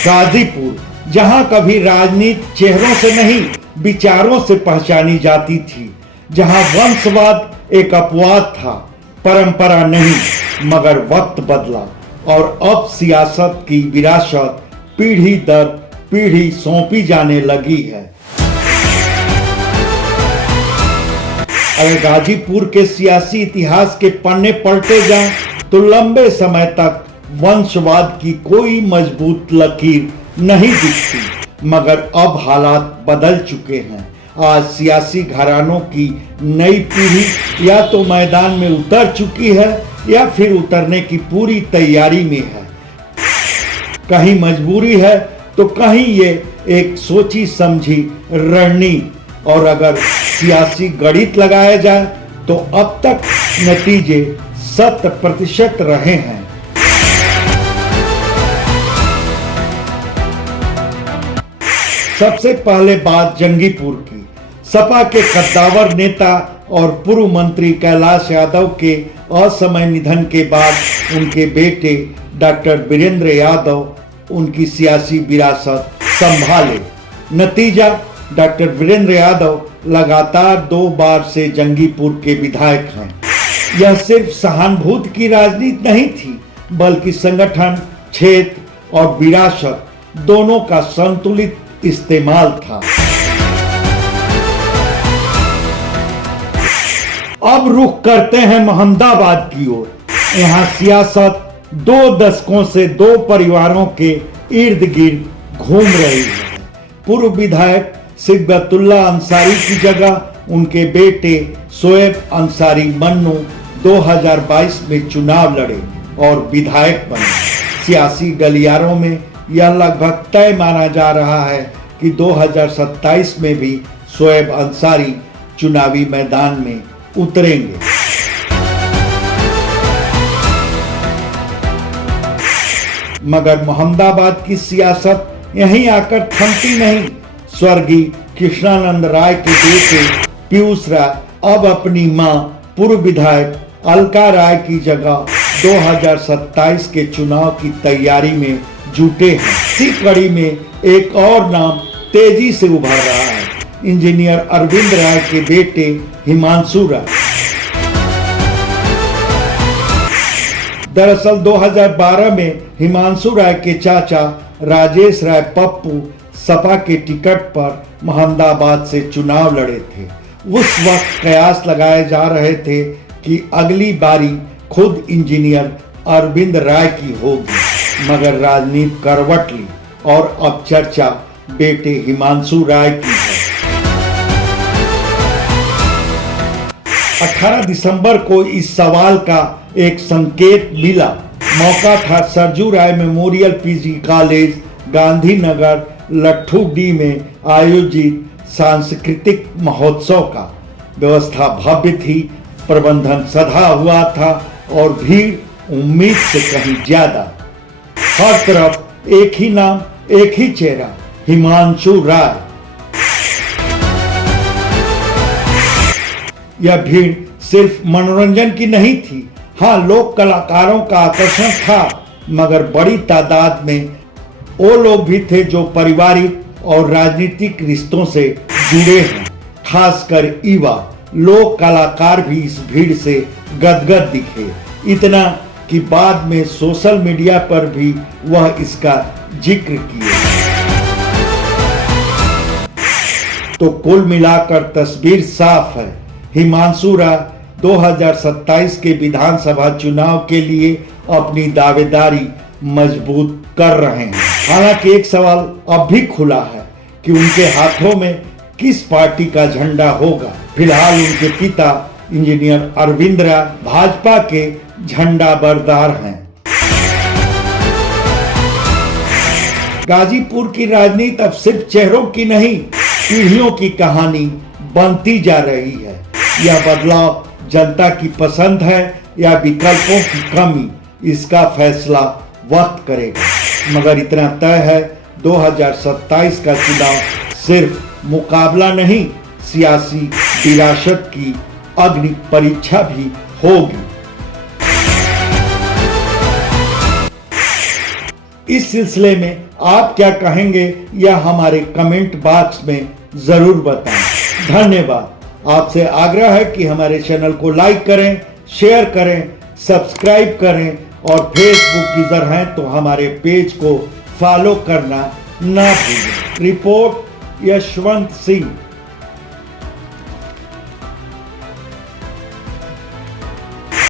गाजीपुर, जहां कभी राजनीति चेहरों से नहीं विचारों से पहचानी जाती थी, जहां वंशवाद एक अपवाद था, परंपरा नहीं, मगर वक्त बदला और अब सियासत की विरासत पीढ़ी दर पीढ़ी सौंपी जाने लगी है। अगर गाजीपुर के सियासी इतिहास के पन्ने पलटे जाएं, तो लंबे समय तक वंशवाद की कोई मजबूत लकीर नहीं दिखती, मगर अब हालात बदल चुके हैं। आज सियासी घरानों की नई पीढ़ी या तो मैदान में उतर चुकी है या फिर उतरने की पूरी तैयारी में है। कहीं मजबूरी है तो कहीं ये एक सोची समझी रणनीति, और अगर सियासी गणित लगाया जाए तो अब तक नतीजे 100% रहे हैं। सबसे पहले बात जंगीपुर की। सपा के कद्दावर नेता और पूर्व मंत्री कैलाश यादव के असमय निधन के बाद उनके बेटे डॉक्टर वीरेंद्र यादव उनकी सियासी विरासत संभाले। नतीजा, डॉक्टर वीरेंद्र यादव लगातार 2 बार से जंगीपुर के विधायक हैं। यह सिर्फ सहानुभूति की राजनीति नहीं थी, बल्कि संगठन, क्षेत्र और विरासत दोनों का संतुलित इस्तेमाल था। अब रुख करते हैं मोहम्मदाबाद की ओर। यहाँ सियासत 2 दशकों से 2 परिवारों के इर्द गिर्द घूम रही है। पूर्व विधायक सिबगतुल्ला अंसारी की जगह उनके बेटे शोएब अंसारी मन्नू 2022 में चुनाव लड़े और विधायक बने। सियासी गलियारों में यह लगभग तय माना जा रहा है कि 2027 में भी शोएब अंसारी चुनावी मैदान में उतरेंगे। मगर मोहम्मदाबाद की सियासत यहीं आकर थमती नहीं। स्वर्गीय कृष्णानंद राय के बेटे पीयूष राय अब अपनी मां पूर्व विधायक अलका राय की जगह 2027 के चुनाव की तैयारी में जुटे हैं। इसी कड़ी में एक और नाम तेजी से उभर रहा है, इंजीनियर अरविंद राय के बेटे हिमांशु राय। दरअसल 2012 में हिमांशु राय के चाचा राजेश राय पप्पू सपा के टिकट पर मोहम्मदाबाद से चुनाव लड़े थे। उस वक्त कयास लगाए जा रहे थे कि अगली बारी खुद इंजीनियर अरविंद राय की होगी, मगर राजनीति करवट ली और अब चर्चा बेटे हिमांशु राय की है। 18 दिसंबर को इस सवाल का एक संकेत मिला। मौका था सरजू राय मेमोरियल पीजी कॉलेज गांधीनगर लट्ठूडी में आयोजित सांस्कृतिक महोत्सव का। व्यवस्था भव्य थी, प्रबंधन सधा हुआ था और भीड़ उम्मीद से कहीं ज्यादा। हर तरफ एक ही नाम, एक ही चेहरा, हिमांशु राय। यह भीड़ सिर्फ मनोरंजन की नहीं थी। हाँ, लोक कलाकारों का आकर्षण था, मगर बड़ी तादाद में वो लोग भी थे जो पारिवारिक और राजनीतिक रिश्तों से जुड़े हैं। खासकर युवा लोक कलाकार भी इस भीड़ से गदगद दिखे, इतना कि बाद में सोशल मीडिया पर भी वह इसका जिक्र किए। तो कुल मिलाकर तस्वीर साफ है। हिमांशु राय 2027 के विधानसभा चुनाव के लिए अपनी दावेदारी मजबूत कर रहे हैं। हालांकि एक सवाल अब भी खुला है कि उनके हाथों में किस पार्टी का झंडा होगा। फिलहाल उनके पिता इंजीनियर अरविंद राय भाजपा के झंडा बरदार हैं। गाजीपुर की राजनीति अब सिर्फ चेहरों की नहीं, पीढ़ियों की कहानी बनती जा रही है। यह बदलाव जनता की पसंद है या विकल्पों की कमी, इसका फैसला वक्त करेगा। मगर इतना तय है, 2027 का चुनाव सिर्फ मुकाबला नहीं, सियासी विरासत की अग्नि परीक्षा भी होगी। इस सिलसिले में आप क्या कहेंगे यह हमारे कमेंट बॉक्स में जरूर बताएं। धन्यवाद। आपसे आग्रह है कि हमारे चैनल को लाइक करें, शेयर करें, सब्सक्राइब करें और फेसबुक यूजर हैं तो हमारे पेज को फॉलो करना ना भूलें। रिपोर्ट यशवंत सिंह।